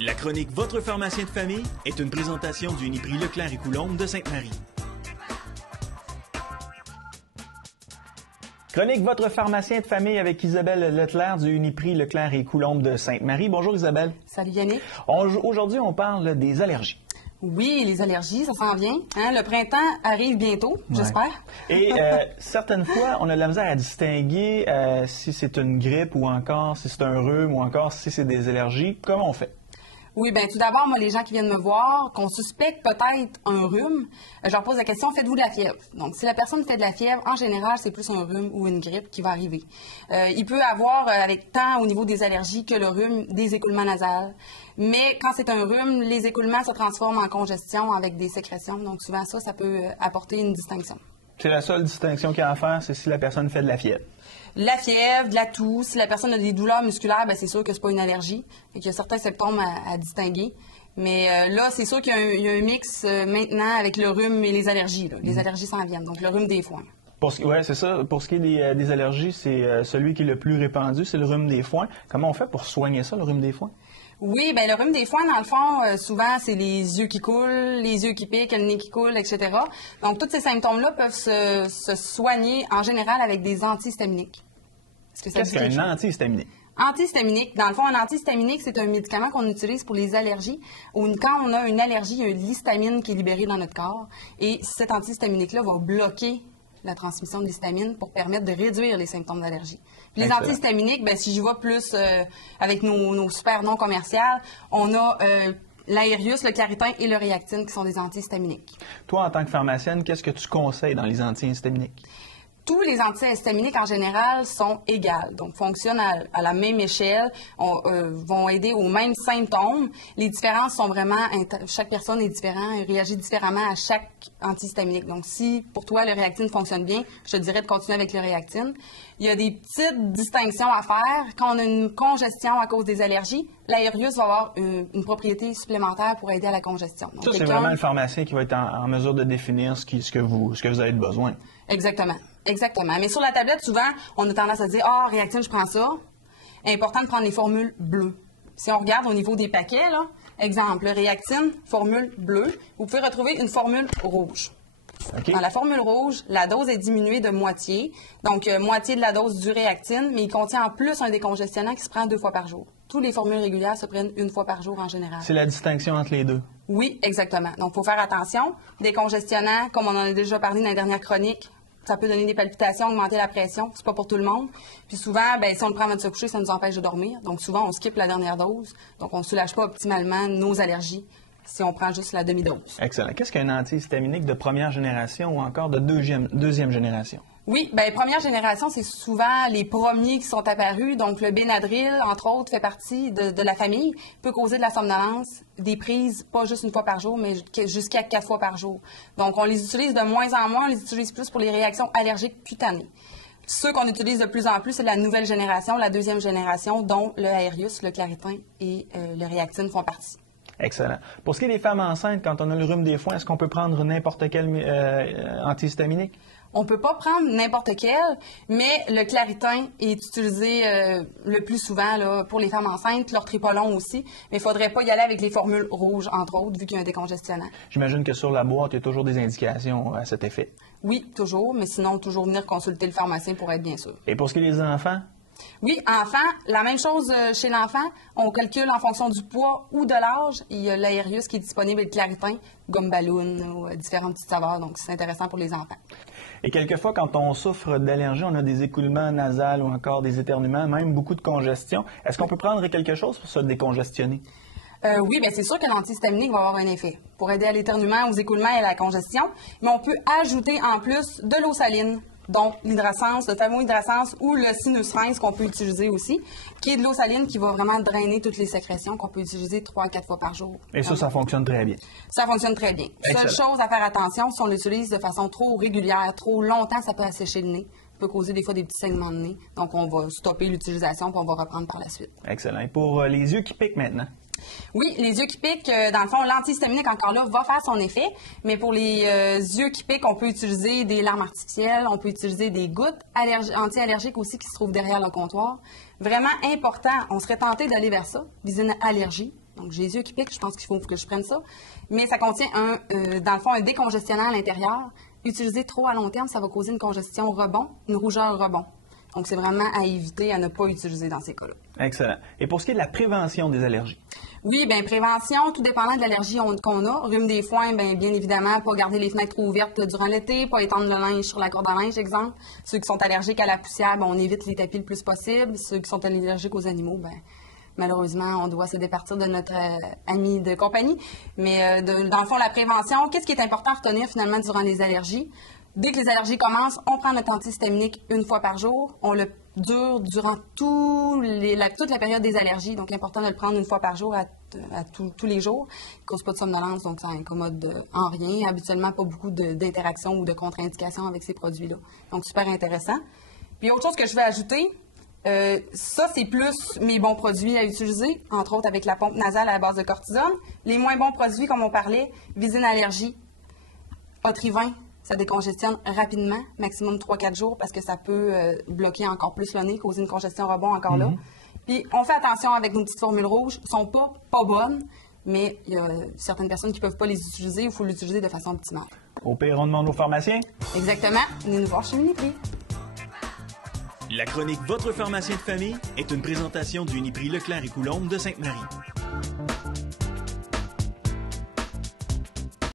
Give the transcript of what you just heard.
La chronique Votre pharmacien de famille est une présentation du Uniprix Leclerc et Coulombe de Sainte-Marie. Chronique Votre pharmacien de famille avec Isabelle Leclerc du Uniprix Leclerc et Coulombe de Sainte-Marie. Bonjour Isabelle. Salut Yannick. Aujourd'hui, on parle des allergies. Oui, les allergies, ça s'en vient. Hein? Le printemps arrive bientôt, j'espère. Et certaines fois, on a de la misère à distinguer si c'est une grippe ou encore si c'est un rhume ou encore si c'est des allergies. Comment on fait? Oui, bien tout d'abord, moi, les gens qui viennent me voir, qu'on suspecte peut-être un rhume, je leur pose la question, faites-vous de la fièvre? Donc, si la personne fait de la fièvre, en général, c'est plus un rhume ou une grippe qui va arriver. Il peut avoir, avec tant au niveau des allergies que le rhume, des écoulements nasales. Mais quand c'est un rhume, les écoulements se transforment en congestion avec des sécrétions. Donc, souvent, ça peut apporter une distinction. C'est la seule distinction qu'il y a à faire, c'est si la personne fait de la fièvre. La fièvre, de la toux, si la personne a des douleurs musculaires, bien, c'est sûr que c'est pas une allergie. Il y a certains symptômes à distinguer. Mais là, c'est sûr qu'il y a un mix maintenant avec le rhume et les allergies. Là. Les allergies s'en viennent, donc le rhume des foins. Oui, c'est ça. Pour ce qui est des allergies, c'est celui qui est le plus répandu, c'est le rhume des foins. Comment on fait pour soigner ça, le rhume des foins? Oui, bien, le rhume des foins, dans le fond, souvent, c'est les yeux qui coulent, les yeux qui piquent, le nez qui coule, etc. Donc, tous ces symptômes-là peuvent se soigner, en général, avec des antihistaminiques. Qu'est-ce qu'un antihistaminique? Antihistaminique. Dans le fond, un antihistaminique, c'est un médicament qu'on utilise pour les allergies. Quand on a une allergie, il y a de l'histamine qui est libérée dans notre corps. Et cet antihistaminique-là va bloquer la transmission de l'histamine pour permettre de réduire les symptômes d'allergie. Puis les antihistaminiques, bien, si j'y vais plus avec nos super noms commerciaux, on a l'Aerius, le Claritin et le Réactine qui sont des antihistaminiques. Toi, en tant que pharmacienne, qu'est-ce que tu conseilles dans les antihistaminiques? Tous les antihistaminiques, en général, sont égales, donc fonctionnent à la même échelle, vont aider aux mêmes symptômes. Les différences sont vraiment... Chaque personne est différente et réagit différemment à chaque antihistaminique. Donc, si pour toi, le Réactine fonctionne bien, je te dirais de continuer avec le Réactine. Il y a des petites distinctions à faire. Quand on a une congestion à cause des allergies, l'Aerius va avoir une propriété supplémentaire pour aider à la congestion. Donc, ça, c'est vraiment le pharmacien qui va être en mesure de définir ce que vous avez besoin. Exactement. Exactement. Mais sur la tablette, souvent, on a tendance à dire « Ah, Réactine, je prends ça. » Important de prendre les formules bleues. Si on regarde au niveau des paquets, là, exemple, Réactine, formule bleue, vous pouvez retrouver une formule rouge. Okay. Dans la formule rouge, la dose est diminuée de moitié, donc moitié de la dose du Réactine, mais il contient en plus un décongestionnant qui se prend 2 fois par jour. Toutes les formules régulières se prennent 1 fois par jour en général. C'est la distinction entre les deux. Oui, exactement. Donc, il faut faire attention. Décongestionnant, comme on en a déjà parlé dans la dernière chronique, ça peut donner des palpitations, augmenter la pression. C'est pas pour tout le monde. Puis souvent, bien, si on le prend avant de se coucher, ça nous empêche de dormir. Donc souvent, on skippe la dernière dose. Donc on ne soulage pas optimalement nos allergies si on prend juste la demi-dose. Excellent. Qu'est-ce qu'un antihistaminique de première génération ou encore de deuxième génération? Oui, bien, première génération, c'est souvent les premiers qui sont apparus. Donc, le Benadryl, entre autres, fait partie de la famille, peut causer de la somnolence, des prises, pas juste 1 fois par jour, mais jusqu'à 4 fois par jour. Donc, on les utilise de moins en moins, on les utilise plus pour les réactions allergiques cutanées. Ceux qu'on utilise de plus en plus, c'est la nouvelle génération, la deuxième génération, dont le Aerius, le Claritin et le Réactine font partie. Excellent. Pour ce qui est des femmes enceintes, quand on a le rhume des foins, est-ce qu'on peut prendre n'importe quel antihistaminique? On ne peut pas prendre n'importe quel, mais le Claritin est utilisé le plus souvent là, pour les femmes enceintes, l'ortripolon aussi, mais il ne faudrait pas y aller avec les formules rouges, entre autres, vu qu'il y a un décongestionnant. J'imagine que sur la boîte, il y a toujours des indications à cet effet. Oui, toujours, mais sinon, toujours venir consulter le pharmacien pour être bien sûr. Et pour ce qui est des enfants? Oui, enfant, la même chose chez l'enfant. On calcule en fonction du poids ou de l'âge. Il y a l'Aerius qui est disponible et le Claritin, gomme ballon ou différentes petites saveurs. Donc, c'est intéressant pour les enfants. Et quelquefois, quand on souffre d'allergie, on a des écoulements nasales ou encore des éternuements, même beaucoup de congestion. Est-ce qu'on peut prendre quelque chose pour se décongestionner? Oui, bien c'est sûr que l'antihistaminique va avoir un effet pour aider à l'éternuement, aux écoulements et à la congestion. Mais on peut ajouter en plus de l'eau saline, donc l'hydrasens, le fameux hydrasens ou le sinus-rince qu'on peut utiliser aussi, qui est de l'eau saline qui va vraiment drainer toutes les sécrétions qu'on peut utiliser 3 à 4 fois par jour. Et ça fonctionne très bien? Ça fonctionne très bien. Seule chose à faire attention, si on l'utilise de façon trop régulière, trop longtemps, ça peut assécher le nez. Ça peut causer des fois des petits saignements de nez. Donc, on va stopper l'utilisation puis on va reprendre par la suite. Excellent. Et pour les yeux qui piquent maintenant? Oui, les yeux qui piquent, dans le fond, l'antihistaminique, encore là, va faire son effet. Mais pour les yeux qui piquent, on peut utiliser des larmes artificielles, on peut utiliser des gouttes anti-allergiques aussi qui se trouvent derrière le comptoir. Vraiment important, on serait tenté d'aller vers ça, viser une allergie. Donc, Donc, j'ai les yeux qui piquent, je pense qu'il faut que je prenne ça. Mais ça contient, dans le fond, un décongestionnant à l'intérieur. Utilisé trop à long terme, ça va causer une congestion rebond, une rougeur rebond. Donc, c'est vraiment à éviter, à ne pas utiliser dans ces cas-là. Excellent. Et pour ce qui est de la prévention des allergies? Oui, bien, prévention, tout dépendant de l'allergie qu'on a. Rhume des foins, bien évidemment, pas garder les fenêtres ouvertes durant l'été, pas étendre le linge sur la corde à linge, exemple. Ceux qui sont allergiques à la poussière, bien, on évite les tapis le plus possible. Ceux qui sont allergiques aux animaux, bien, malheureusement, on doit se départir de notre ami de compagnie. Mais dans le fond, la prévention, qu'est-ce qui est important à retenir finalement durant les allergies? Dès que les allergies commencent, on prend notre antihistaminique une fois par jour. On le dure durant toute la période des allergies. Donc, important de le prendre une fois par jour à tous les jours. Il ne cause pas de somnolence, donc ça incommode en rien. Habituellement, pas beaucoup d'interactions ou de contre-indications avec ces produits-là. Donc, super intéressant. Puis, autre chose que je vais ajouter, ça, c'est plus mes bons produits à utiliser, entre autres avec la pompe nasale à la base de cortisone. Les moins bons produits, comme on parlait, Visine Allergie, Otrivin, ça décongestionne rapidement, maximum 3-4 jours, parce que ça peut bloquer encore plus le nez, causer une congestion rebond encore là. Puis, on fait attention avec nos petites formules rouges. Elles sont pas bonnes, mais il y a certaines personnes qui ne peuvent pas les utiliser. Il faut l'utiliser de façon optimale. Au pire, on demande aux pharmaciens. Exactement. Venez nous voir chez Uniprix. La chronique Votre pharmacien de famille est une présentation du Uniprix Leclerc et Coulombe de Sainte-Marie.